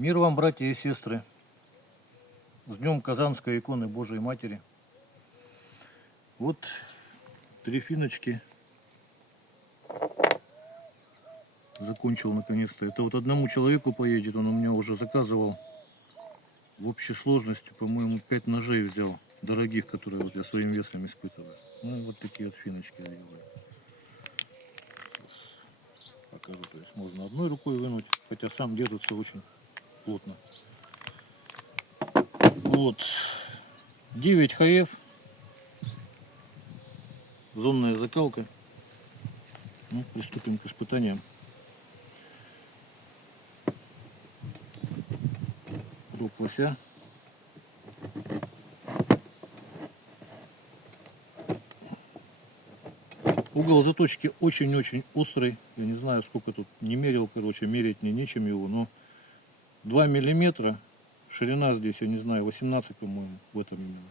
Мир вам, братья и сестры, с Днем Казанской иконы Божией Матери. Вот 3 финочки закончил наконец-то. Это вот одному человеку поедет, он у меня уже заказывал. В общей сложности, по-моему, 5 ножей взял, дорогих, которые вот я своим весом испытываю. Ну, вот такие вот финочки сделали. Сейчас покажу, то есть можно одной рукой вынуть, хотя сам держится очень плотно. Вот 9 ХФ, зонная закалка. Ну, приступим к испытаниям. Рог лося. Угол заточки очень-очень острый. Я не знаю, сколько тут не мерил, короче, мерить мне нечем его, но 2 миллиметра. Ширина здесь, я не знаю, 18, по-моему, в этом именно.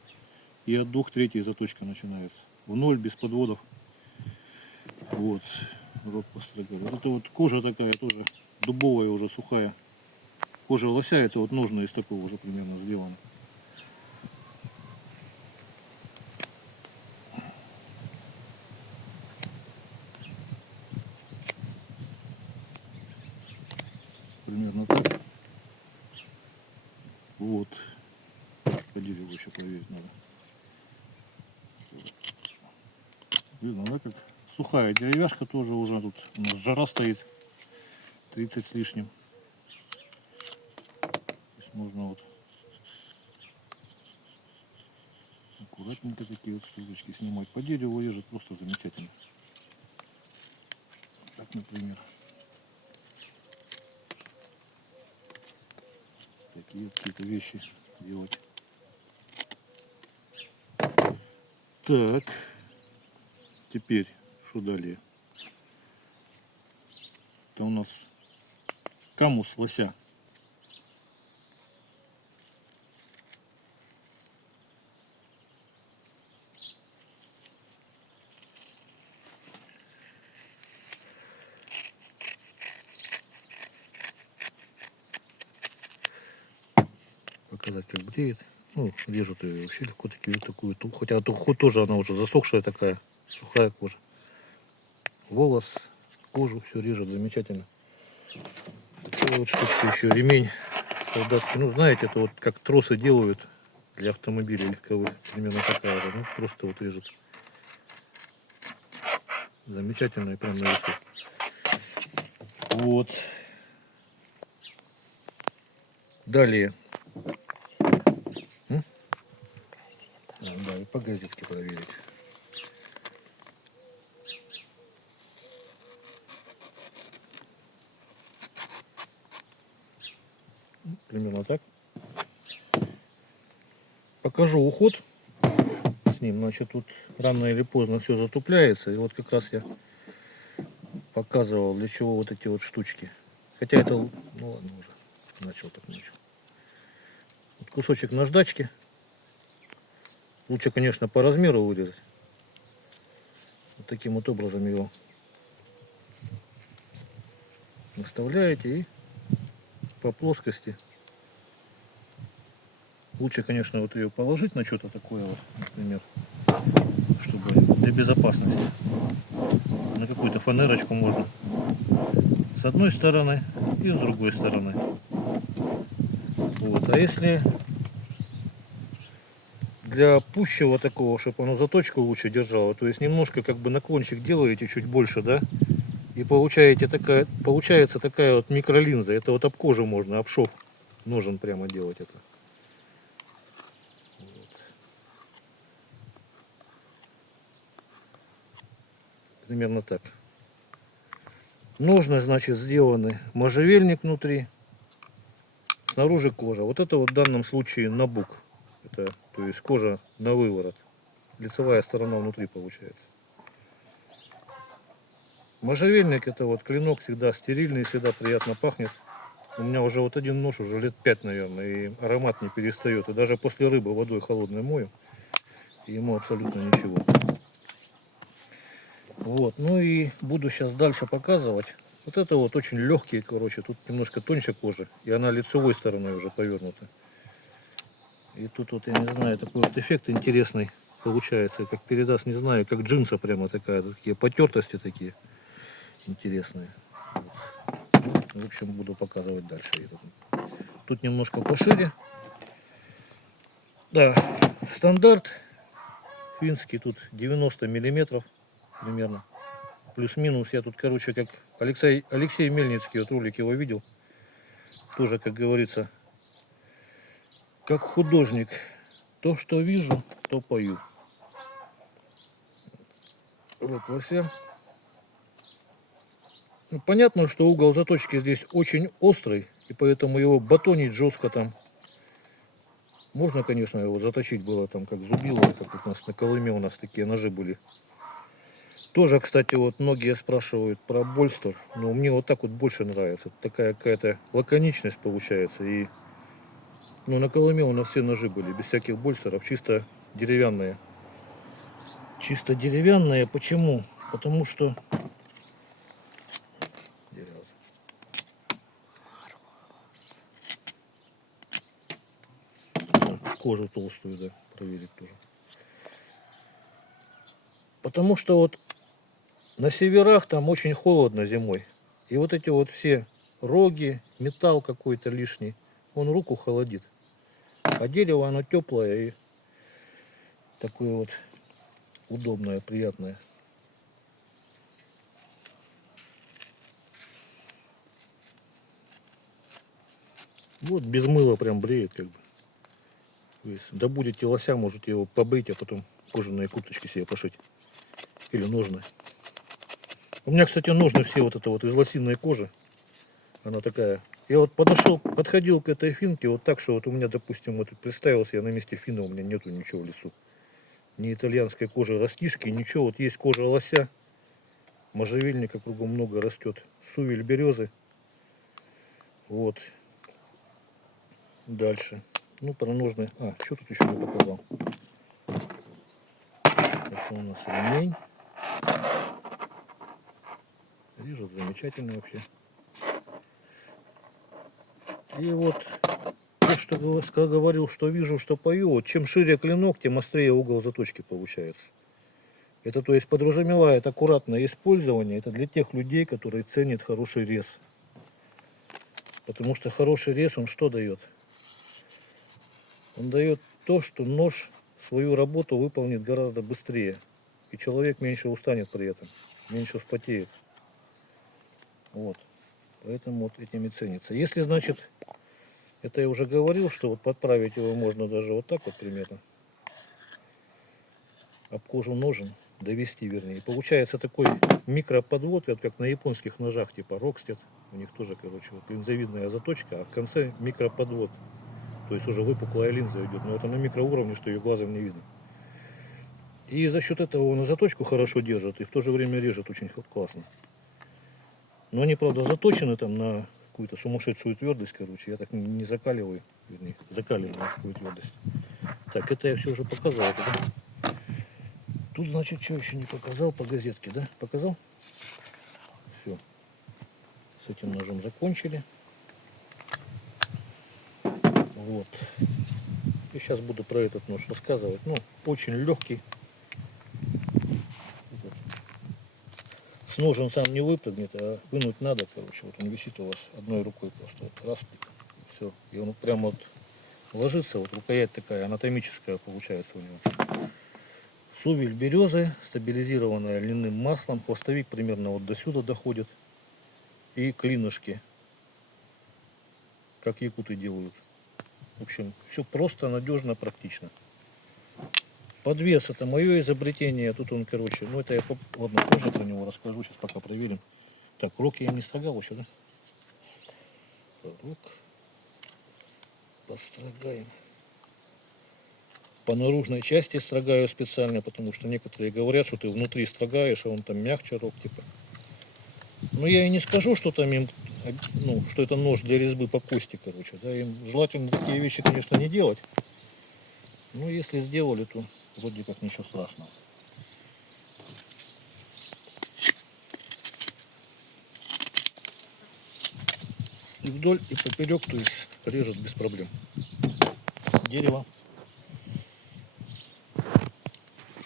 И от 2/3 заточка начинается. В ноль, без подводов. Вот. Рог постригали. Вот это вот кожа такая тоже дубовая, уже сухая. Кожа лося, это вот ножны из такого уже примерно сделаны. Примерно так. Вот. По дереву еще проверить надо. Видно, да, как сухая деревяшка тоже уже. Тут у нас жара стоит 30 с лишним. То есть можно вот аккуратненько такие вот стрелочки снимать. По дереву режет просто замечательно. Так, например. Такие вот какие-то вещи делать. Так. Теперь, что далее? Это у нас камус лося. Показать, как бреет. Ну, режут ее вообще легко, такую, хотя тоже она уже засохшая такая, сухая кожа. Волос, кожу все режет замечательно. Такая вот штучка еще, ремень солдатский. Ну, знаете, это вот как тросы делают для автомобилей легковых. Примерно такая же. Ну, просто вот режет. Замечательно и прям на весу. Вот. Далее. Да, и по газетке проверить. Примерно так. Покажу уход с ним. Значит, тут рано или поздно все затупляется. И вот как раз я показывал, для чего вот эти вот штучки. Хотя это, ну ладно, уже начал. Вот кусочек наждачки. Лучше, конечно, по размеру вырезать. Вот таким вот образом его наставляете и по плоскости. Лучше, конечно, вот ее положить на что-то такое, вот, например, чтобы для безопасности. На какую-то фанерочку можно. С одной стороны и с другой стороны. Вот. А если для пущего такого, чтобы оно заточку лучше держало, то есть немножко как бы наклончик делаете чуть больше, да, и получается такая вот микролинза. Это вот об кожу можно, об шов ножен прямо делать это. Вот. Примерно так. Ножны, значит, сделаны можжевельник внутри, снаружи кожа. Вот это вот в данном случае набук. Это, то есть кожа на выворот. Лицевая сторона внутри получается. Можжевельник — это вот клинок, всегда стерильный, всегда приятно пахнет. У меня уже вот один нож уже лет 5, наверное, и аромат не перестает. И даже после рыбы водой холодной мою, и ему абсолютно ничего. Вот, ну и буду сейчас дальше показывать, Вот это вот очень легкие, короче, тут немножко тоньше кожи, и она лицевой стороной уже повернута. И тут вот, я не знаю, такой вот эффект интересный получается, как передаст, не знаю, как джинса прямо такая, такие потертости такие интересные. Вот. В общем, буду показывать дальше. Тут немножко пошире. Да, стандарт финский, тут 90 миллиметров примерно. Плюс-минус, я тут, короче, как Алексей Мельницкий, вот ролик его видел. Тоже, как говорится, как художник. То, что вижу, то пою. Рот лося. Ну, понятно, что угол заточки здесь очень острый, и поэтому его батонить жестко там. Можно, конечно, его заточить было там, как зубило, как у нас на Колыме у нас такие ножи были. Тоже, кстати, вот многие спрашивают про больстер, но мне вот так вот больше нравится. Такая какая-то лаконичность получается. И ну, на Колыме у нас все ножи были, без всяких больстеров, чисто деревянные. Чисто деревянные. Почему? Потому что кожу толстую, да, проверить тоже. Потому что вот на северах там очень холодно зимой. И вот эти вот все роги, металл какой-то лишний, он руку холодит. А дерево оно теплое и такое вот удобное, приятное. Вот без мыла прям бреет как бы. То есть, да будете лося, можете его побрить, а потом кожаные курточки себе пошить. Или ножны. У меня, кстати, ножны все вот это вот из лосиной кожи. Она такая. Я вот подходил к этой финке вот так, что вот у меня, допустим, вот представился я на месте финна, у меня нету ничего в лесу. Ни итальянской кожи растишки, ничего. Вот есть кожа лося, можжевельника кругом много растет, сувель березы. Вот. Дальше. Ну, про ножны. А, что тут еще не показал? Это у нас ремень. Режет замечательно вообще. И вот то, что говорил, что вижу, что пою, вот чем шире клинок, тем острее угол заточки получается. Это, то есть, подразумевает аккуратное использование. Это для тех людей, которые ценят хороший рез. Потому что хороший рез, он что дает? Он дает то, что нож свою работу выполнит гораздо быстрее. И человек меньше устанет при этом, меньше вспотеет. Вот. Поэтому вот этим и ценится. Если, значит, это я уже говорил, что вот подправить его можно даже вот так вот примерно. Об кожу ножен довести, вернее. И получается такой микроподвод, вот как на японских ножах, типа Рокстед. У них тоже, короче, вот линзовидная заточка, а в конце микроподвод. То есть уже выпуклая линза идет. Но это на микроуровне, что ее глазом не видно. И за счет этого он и заточку хорошо держит, и в то же время режет очень классно. Но они, правда, заточены там на какую-то сумасшедшую твердость, короче. Я так не закаливаю, вернее, закаливаю такую твердость. Так, это я все уже показал. Да? Тут, значит, что еще не показал по газетке, да? Показал? Все. С этим ножом закончили. Вот. И сейчас буду про этот нож рассказывать. Ну, очень легкий. С ножом сам не выпрыгнет, а вынуть надо, короче. Вот он висит у вас одной рукой просто. Вот раз, все. И он прямо вот ложится, вот рукоять такая анатомическая получается у него. Сувель березы, стабилизированная льняным маслом. Хвостовик примерно вот до сюда доходит. И клинышки, как якуты делают. В общем, все просто, надежно, практично. Подвес — это мое изобретение. Тут он, короче, ну это я, ладно, позже про него расскажу. Сейчас пока проверим. Так, рог я не строгал еще, да? Рог построгаем. По наружной части строгаю специально, потому что некоторые говорят, что ты внутри строгаешь, а он там мягче рог, типа. Но я и не скажу, что там им, ну, что это нож для резьбы по кости, короче, да, им желательно такие вещи, конечно, не делать. Но если сделали, то вроде как ничего страшного. и вдоль, и поперек, то есть режет без проблем. Дерево,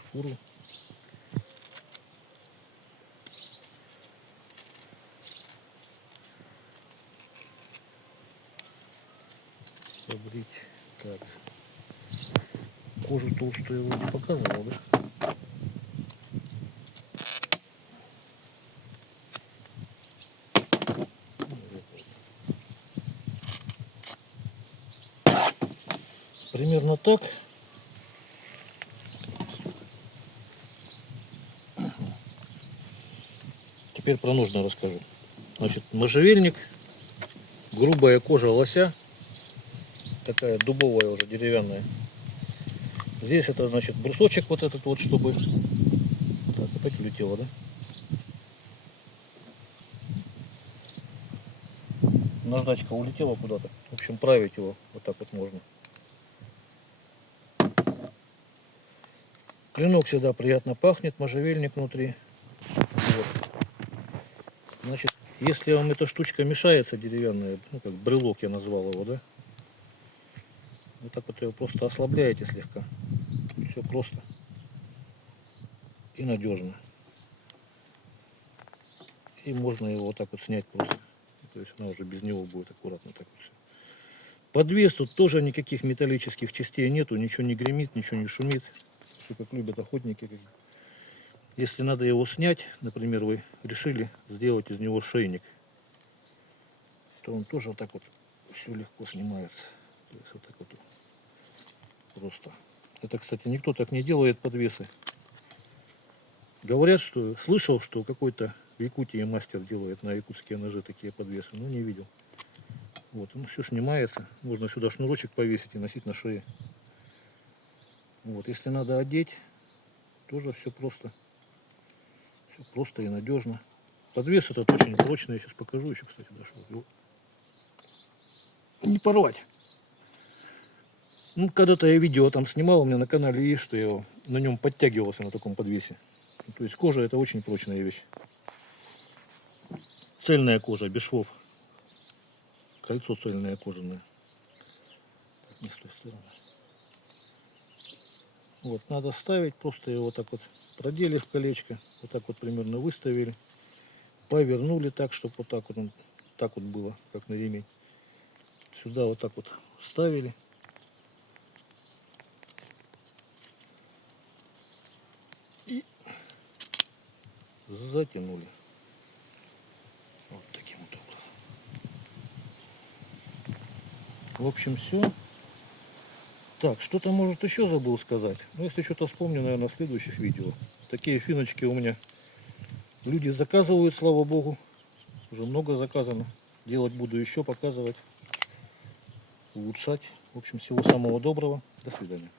шкуру. Побрить. Так. Кожу толстую я вроде показывал, да? Примерно так. Теперь про нужное расскажу. Значит, можжевельник, грубая кожа лося, такая дубовая уже, деревянная. Здесь это, значит, брусочек вот этот вот, чтобы... Так, опять улетело, да? Наждачка улетела куда-то. В общем, править его вот так вот можно. Клинок всегда приятно пахнет, можжевельник внутри. Вот. Значит, если вам эта штучка мешается деревянная, ну как брелок я назвал его, да? Вот так вот его просто ослабляете слегка. Все просто и надежно. И можно его вот так вот снять просто. То есть она уже без него будет аккуратно так вот все. Подвес тут тоже никаких металлических частей нету, ничего не гремит, ничего не шумит. Все как любят охотники. Если надо его снять, например, вы решили сделать из него шейник, то он тоже вот так вот все легко снимается. То есть вот так вот просто. Это, кстати, никто так не делает подвесы. Говорят, что слышал, что какой-то в Якутии мастер делает на якутские ножи такие подвесы, но не видел. Вот, ну все снимается. Можно сюда шнурочек повесить и носить на шее. Вот, если надо одеть, тоже все просто. Все просто и надежно. Подвес этот очень прочный. Я сейчас покажу еще, кстати, дошел. Его не порвать. Ну, когда-то я видео там снимал, у меня на канале есть, что я на нем подтягивался на таком подвесе. То есть кожа это очень прочная вещь. Цельная кожа, без швов. Кольцо цельное кожаное. Так, не с той стороны. Вот, надо ставить, просто его вот так вот продели в колечко, вот так вот примерно выставили, повернули так, чтобы вот так вот, так вот было, как на ремень. Сюда вот так вот вставили. И затянули. Вот таким вот образом. В общем, все. Так, что-то, может, еще забыл сказать. Но если что-то вспомню, наверное, в следующих видео. Такие финочки у меня люди заказывают, слава богу. Уже много заказано. Делать буду еще, показывать, улучшать. В общем, всего самого доброго. До свидания.